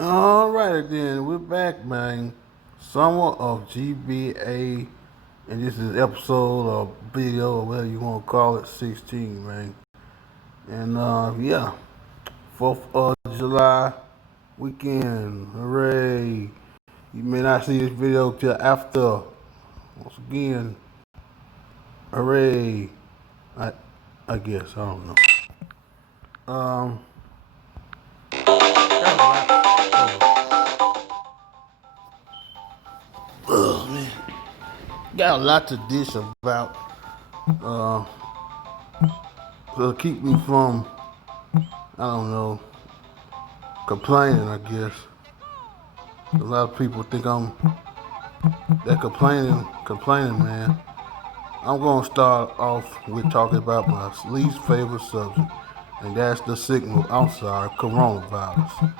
Alrighty then, we're back, man. Summer of GBA, and this is episode or video or whatever you want to call it, 16, man. And yeah, 4th of July weekend, hooray! You may not see this video till after. Once again, hooray! I, I guess I don't know. Um, man, got a lot to dish about. Uh, to keep me from, I don't know, complaining, I guess. A lot of people think I'm that complaining, man. I'm gonna start off with talking about my least favorite subject, and that's the coronavirus.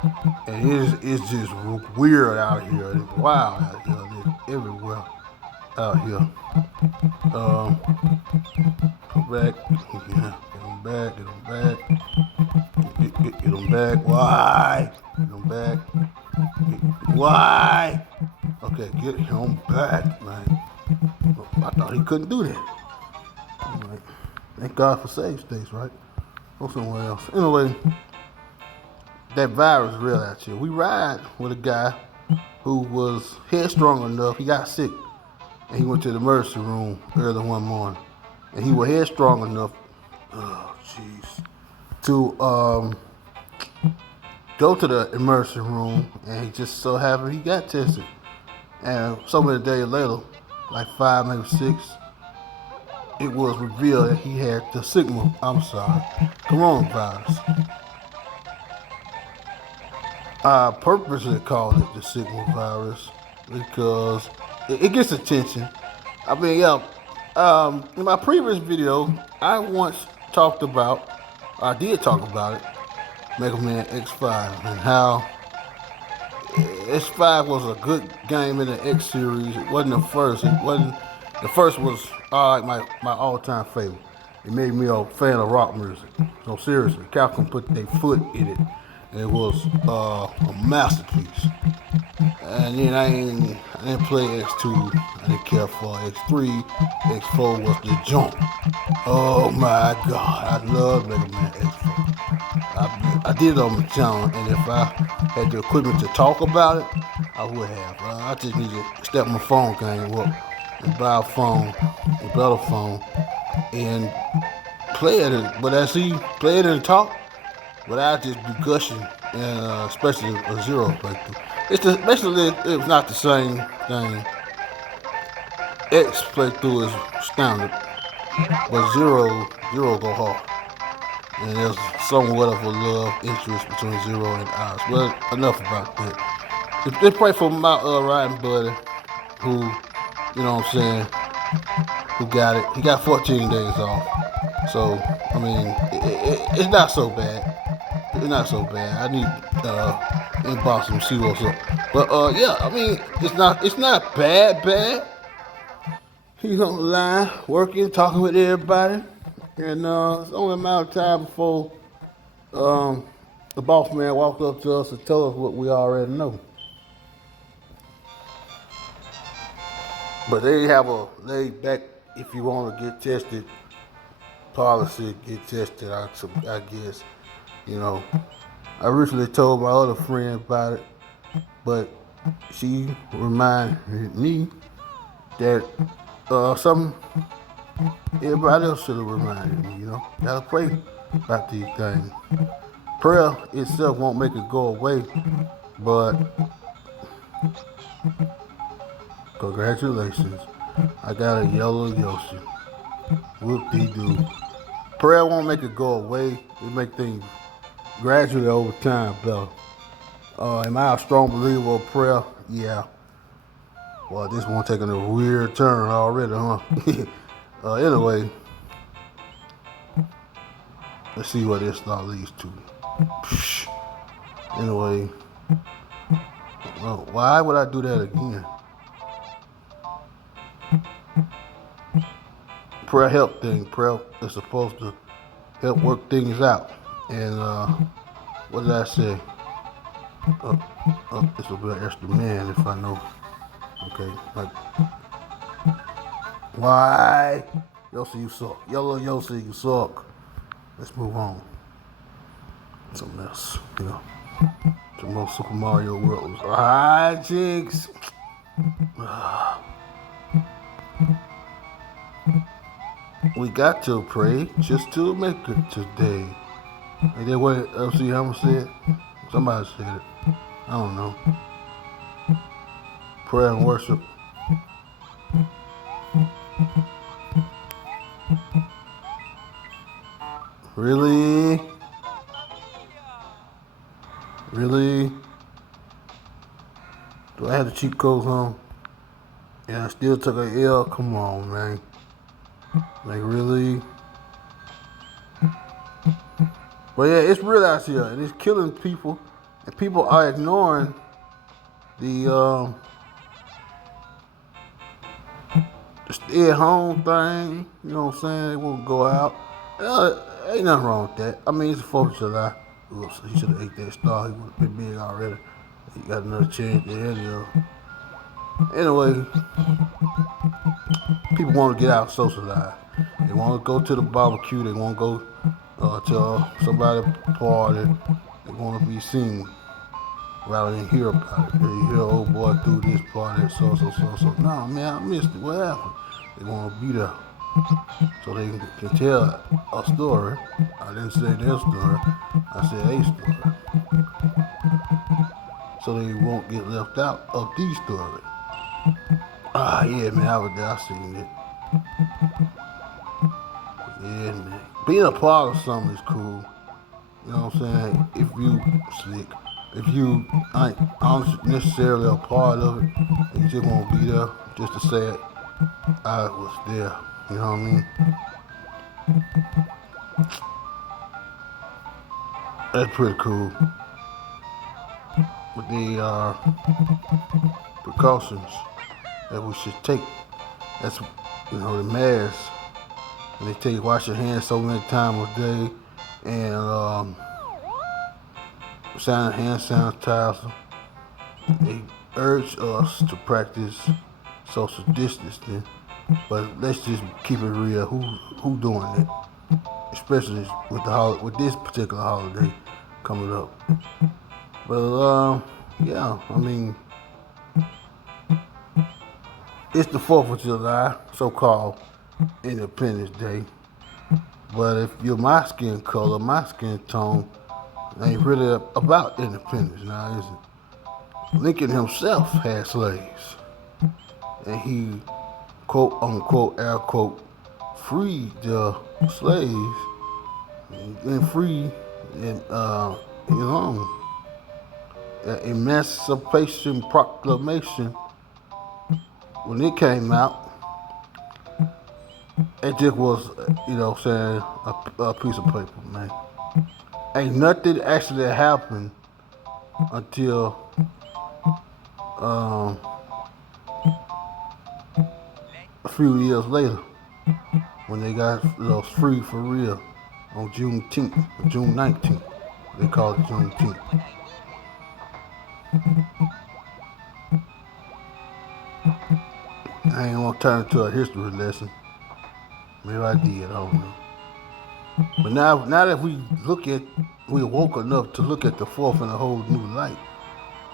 And it's just weird out here. It's wild out here. It's everywhere out here. Come back, yeah, get them back. Get them back. Why? Get them back. Why? Okay, get him back, man. I thought he couldn't do that. Right. Thank God for save states, right? Go somewhere else. Anyway, that virus is real out here. We ride with a guy who was headstrong enough. He got sick, and he went to the emergency room early one morning, and he was headstrong enough, oh jeez, to go to the emergency room, and he just so happened he got tested. And so many days later, like 5, maybe 6, it was revealed that he had the coronavirus. I purposely called it the Sigma virus because it gets attention. I mean, yeah, in my previous video, I did talk about it, Mega Man X5, and how X5 was a good game in the X series. It wasn't the first. The first was my all-time favorite. It made me a fan of rock music. So seriously, Capcom put their foot in it, and it was a masterpiece. And then I didn't play X2. I didn't care for X3. X4 was the jump. Oh my God, I love Mega Man X4. I did it on my channel, and if I had the equipment to talk about it, I would have. I just need to step my phone game up and buy a better phone, and play it. But as he play it and talk, without just be gushing, and especially a zero playthrough. Basically it's not the same thing. X playthrough is standard, but zero go hard. And there's somewhat of a love interest between Zero and Oz. Well, enough about that. They pray for my riding buddy, who, you know what I'm saying, who got it. He got 14 days off. So, I mean, it's not so bad. It's not so bad. I need inbox him, see what's up. But yeah, I mean, it's not bad. He's on the line, working, talking with everybody. And it's only a matter of time before the boss man walks up to us and tell us what we already know. But they have a laid back, if you want to get tested, policy, get tested, I guess. You know, I recently told my other friend about it, but she reminded me that something everybody else should have reminded me, you know. Gotta pray about these things. Prayer itself won't make it go away, but congratulations, I got a yellow Yoshi. Whoop-de-doo. Prayer won't make it go away. It make things gradually over time better. Am I a strong believer of prayer? Yeah. Well, this one taking a weird turn already, huh? Anyway, let's see what this thought leads to. Anyway, why would I do that again? Prayer help thing. Prayer is supposed to help work things out. And what did I say? This will be an extra man if I know. Okay, like, why? Yossi, you suck. Yellow Yossi, you suck. Let's move on. Something else, you know. Some more Super Mario World. Alright, Jinx. We got to pray just to make it today. Ain't that what MC Hammer said? Somebody said it. I don't know. Prayer and worship. Really? Really? Do I have the cheat codes on? Yeah, I still took a L. Come on, man. Like, really? But yeah, it's real out here, and it's killing people, and people are ignoring the stay-at-home thing. You know what I'm saying? They won't go out. Ain't nothing wrong with that. I mean, it's the 4th of July. Oops, he should have ate that star. He would have been big already. He got another chance there. Anyway, people want to get out and socialize. They want to go to the barbecue. They want to go to somebody's party. They want to be seen rather than hear about it. They hear old boy do this party, so. No, man, I missed it. What happened? They want to be there so they can tell a story. I didn't say their story. I said a story. So they won't get left out of these stories. Yeah, man, I was there. I seen it. Yeah, man. Being a part of something is cool. You know what I'm saying? If you sick, if you aren't necessarily a part of it, you just won't be there just to say it, I was there. You know what I mean? That's pretty cool. But the precautions that we should take, that's, the mask. And they tell you wash your hands so many times a day, and hand sanitizer. They urge us to practice social distancing, but let's just keep it real. Who doing it? Especially with this particular holiday coming up. But yeah, I mean, it's the 4th of July, so-called Independence Day. But if you're my skin color, my skin tone, ain't really about independence now, is it? Lincoln himself had slaves, and he, quote unquote, air quote, freed the slaves and free his own. Emancipation Proclamation, when it came out, it just was, saying, a piece of paper, man. Ain't nothing actually happened until a few years later, when they got free for real on June 19th. They call it Juneteenth. I ain't gonna turn it to a history lesson. Maybe I did, I don't know. But now that we woke enough to look at the 4th in a whole new light,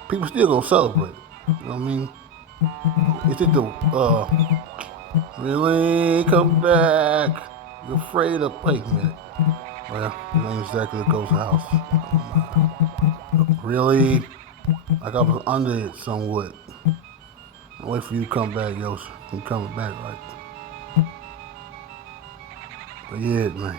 people still gonna celebrate it. You know what I mean? Is it really come back? You're afraid of, wait a minute. Well, it ain't exactly the ghost house. Really? Like I was under it somewhat. I'll wait for you to come back, Yoshi. You coming back, right? But yeah, man.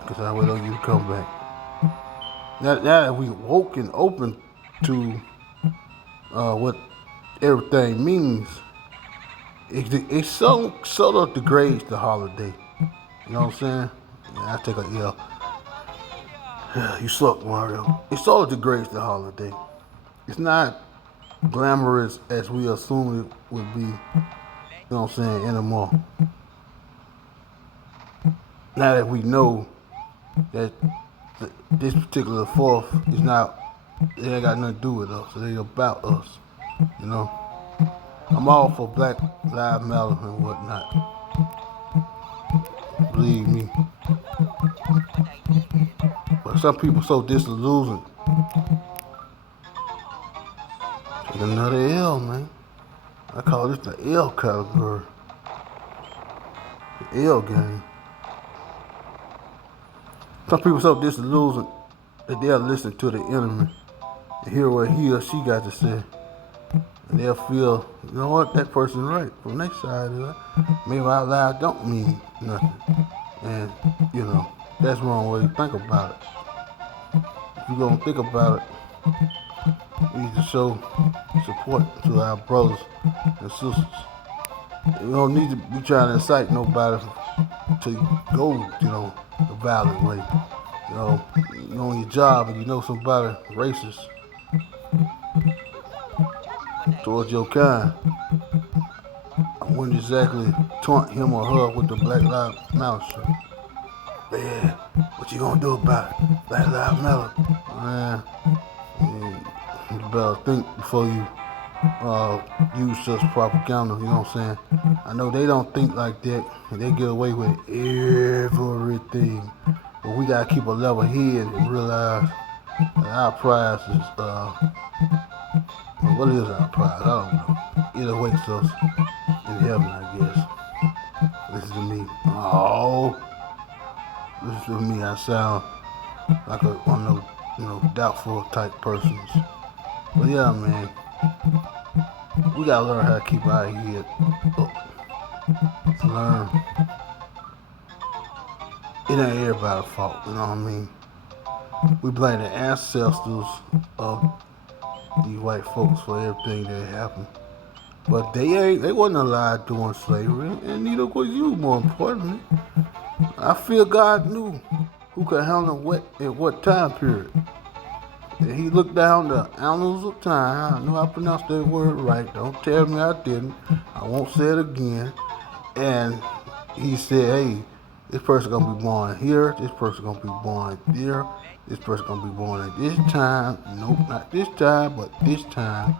Because I wait on you to come back. Now that we woke and open to what everything means, it sort of degrades the holiday. You know what I'm saying? Yeah, I take a L. Yeah, you suck, Mario. It sort of degrades the holiday. It's not glamorous as we assume it would be, you know what I'm saying, anymore. now that we know that this particular fourth is not, it ain't got nothing to do with us. It ain't about us, you know. I'm all for Black Lives Matter and whatnot. Believe me. But some people so disillusioned. Take another L, man. I call this the L category. The L game. Some people so disillusioned that they'll listen to the enemy and hear what he or she got to say. And they'll feel, you know what, that person's right. From their side of it, maybe our lives don't mean nothing. And, you know, that's the wrong way to think about it. If you're going to think about it, we need to show support to our brothers and sisters. You don't need to be trying to incite nobody to go, you know, the violent way. You know, you're on your job and you know somebody racist towards your kind. I wouldn't exactly taunt him or her with the Black Lives Matter shirt. Man, what you gonna do about it? Black Lives Matter. Man, you better think before you use such propaganda, you know what I'm saying? I know they don't think like that, and they get away with everything. But we gotta keep a level head and realize that our prize is, what is our prize? I don't know. It awaits us in heaven, I guess. Listen to me. Oh, listen to me. I sound like one of those, you know, doubtful type persons. But yeah, man, we gotta learn how to keep our head up. Learn. It ain't everybody's fault, you know what I mean? We blame the ancestors of these white folks for everything that happened. But they wasn't alive during slavery, and neither was you, more importantly. I feel God knew who could handle what at what time period. And he looked down the annals of time. I know I pronounced that word right. Don't tell me I didn't. I won't say it again. And he said, hey, this person gonna be born here, this person gonna be born there, this person gonna be born at this time. Nope, not this time, but this time.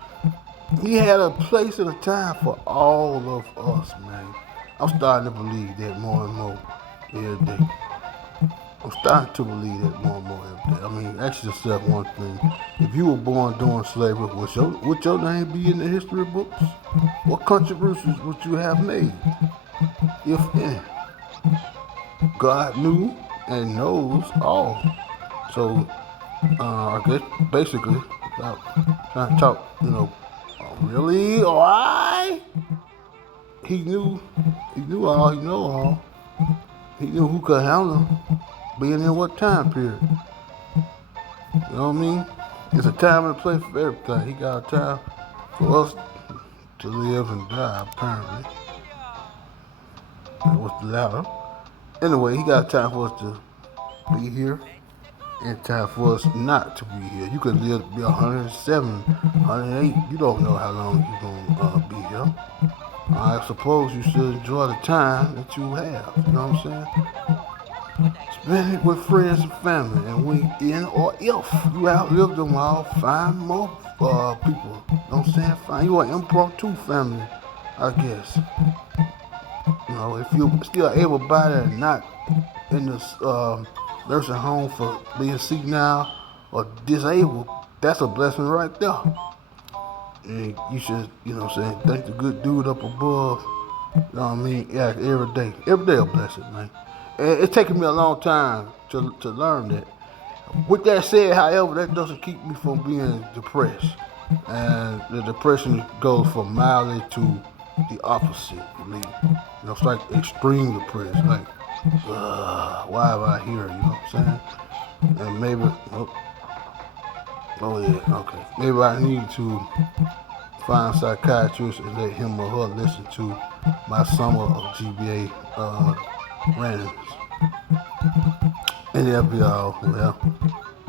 He had a place and a time for all of us, man. I'm starting to believe that more and more every day. I'm starting to believe that more and more every day. I mean, ask yourself one thing. If you were born during slavery, would your name be in the history books? What contributions would you have made? If any. God knew and knows all. So, I guess basically, without trying to talk, you know, really? Why? He knew all, he know all. He knew who could handle being in what time period. You know what I mean? It's a time and a place for everything. He got a time for us to live and die, apparently. That was the latter. Anyway, he got time for us to be here and time for us not to be here. You could live to be 107, 108. You don't know how long you're going to be here. I suppose you should enjoy the time that you have. You know what I'm saying? Spend it with friends and family. And when in or if you outlive them all, find more people. You know what I'm saying? Find you an impromptu family, I guess. You know, if you're still able-bodied and not in this nursing home for being senile or disabled, that's a blessing right there. And you should, you know what I'm saying, thank the good dude up above. You know what I mean? Yeah, every day. Every day a blessing, man. And it's taken me a long time to learn that. With that said, however, that doesn't keep me from being depressed. And the depression goes from mildly to the opposite, you know. You know, it's like extreme depression. Like, why am I here? You know what I'm saying? And maybe, oh yeah, okay. Maybe I need to find a psychiatrist and let him or her listen to my summer of GBA randoms. And that'll be all. Well,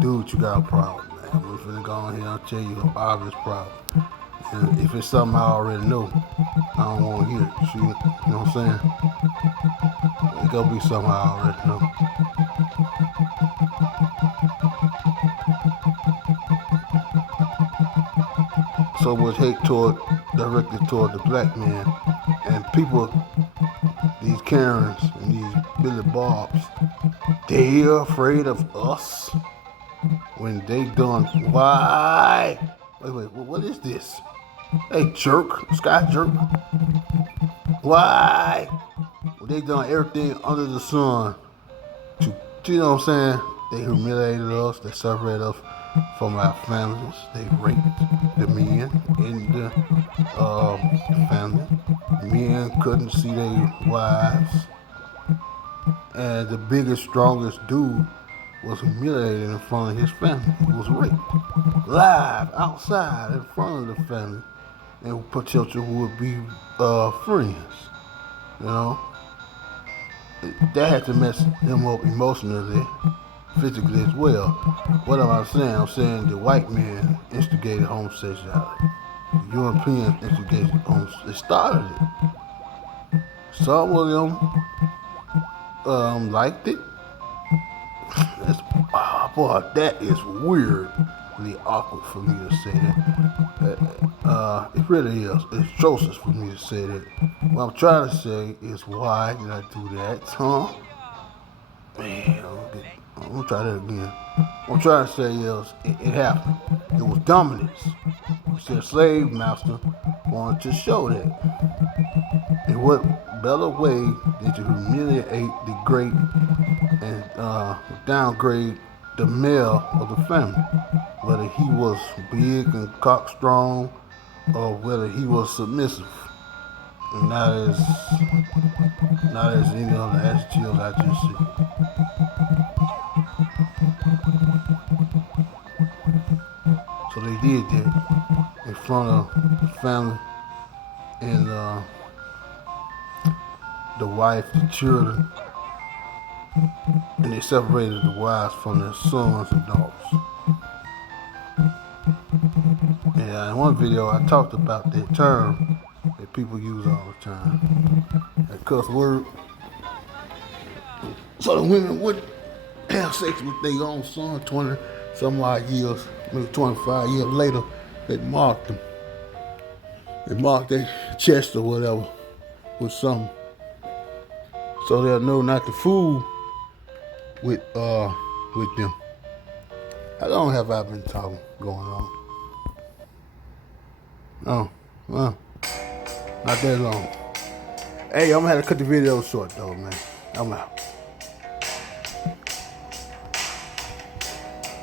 dude, you got a problem, man. I'm finna go on here and tell you an obvious problem. And if it's something I already know, I don't want to hear it. See, you know what I'm saying? It gotta be something I already know. So much hate directed toward the black man, and people, these Karens and these Billy Bobs, they're afraid of us when they done. Why? Wait, what is this? Hey, jerk, Sky jerk. Why? Well, they done everything under the sun to, you know what I'm saying? They humiliated us. They separated us from our families. They raped the men in the family. Men couldn't see their wives. And the biggest, strongest dude was humiliated in front of his family. He was raped live outside in front of the family, and potential would be friends. You know, that had to mess him up emotionally, physically as well. What am I saying? I'm saying the white man instigated homosexuality. The Europeans instigated homosexuality. They started it. Some of them liked it. That's, boy, that is weirdly awkward for me to say that. It really is. It's atrocious for me to say that. What I'm trying to say is, why did I do that, huh? Man, I'm gonna try that again. What I'm trying to say is, it happened. It was dominance. The slave master wanted to show that. And what better way than to humiliate, degrade, and downgrade the male of the family, whether he was big and cockstrong or whether he was submissive, and not as any other adjectives I just said. So they did that in front of the family and the wife, the children, and they separated the wives from their sons and daughters. And in one video, I talked about that term that people use all the time, that cuss word. So the women would have sex with their own son 20 some odd years, maybe 25 years later. They marked them. They marked their chest or whatever with something, so they'll know not to fool with them. How long have I been talking going on? Oh, well, not that long. Hey, I'm gonna have to cut the video short though, man. I'm out.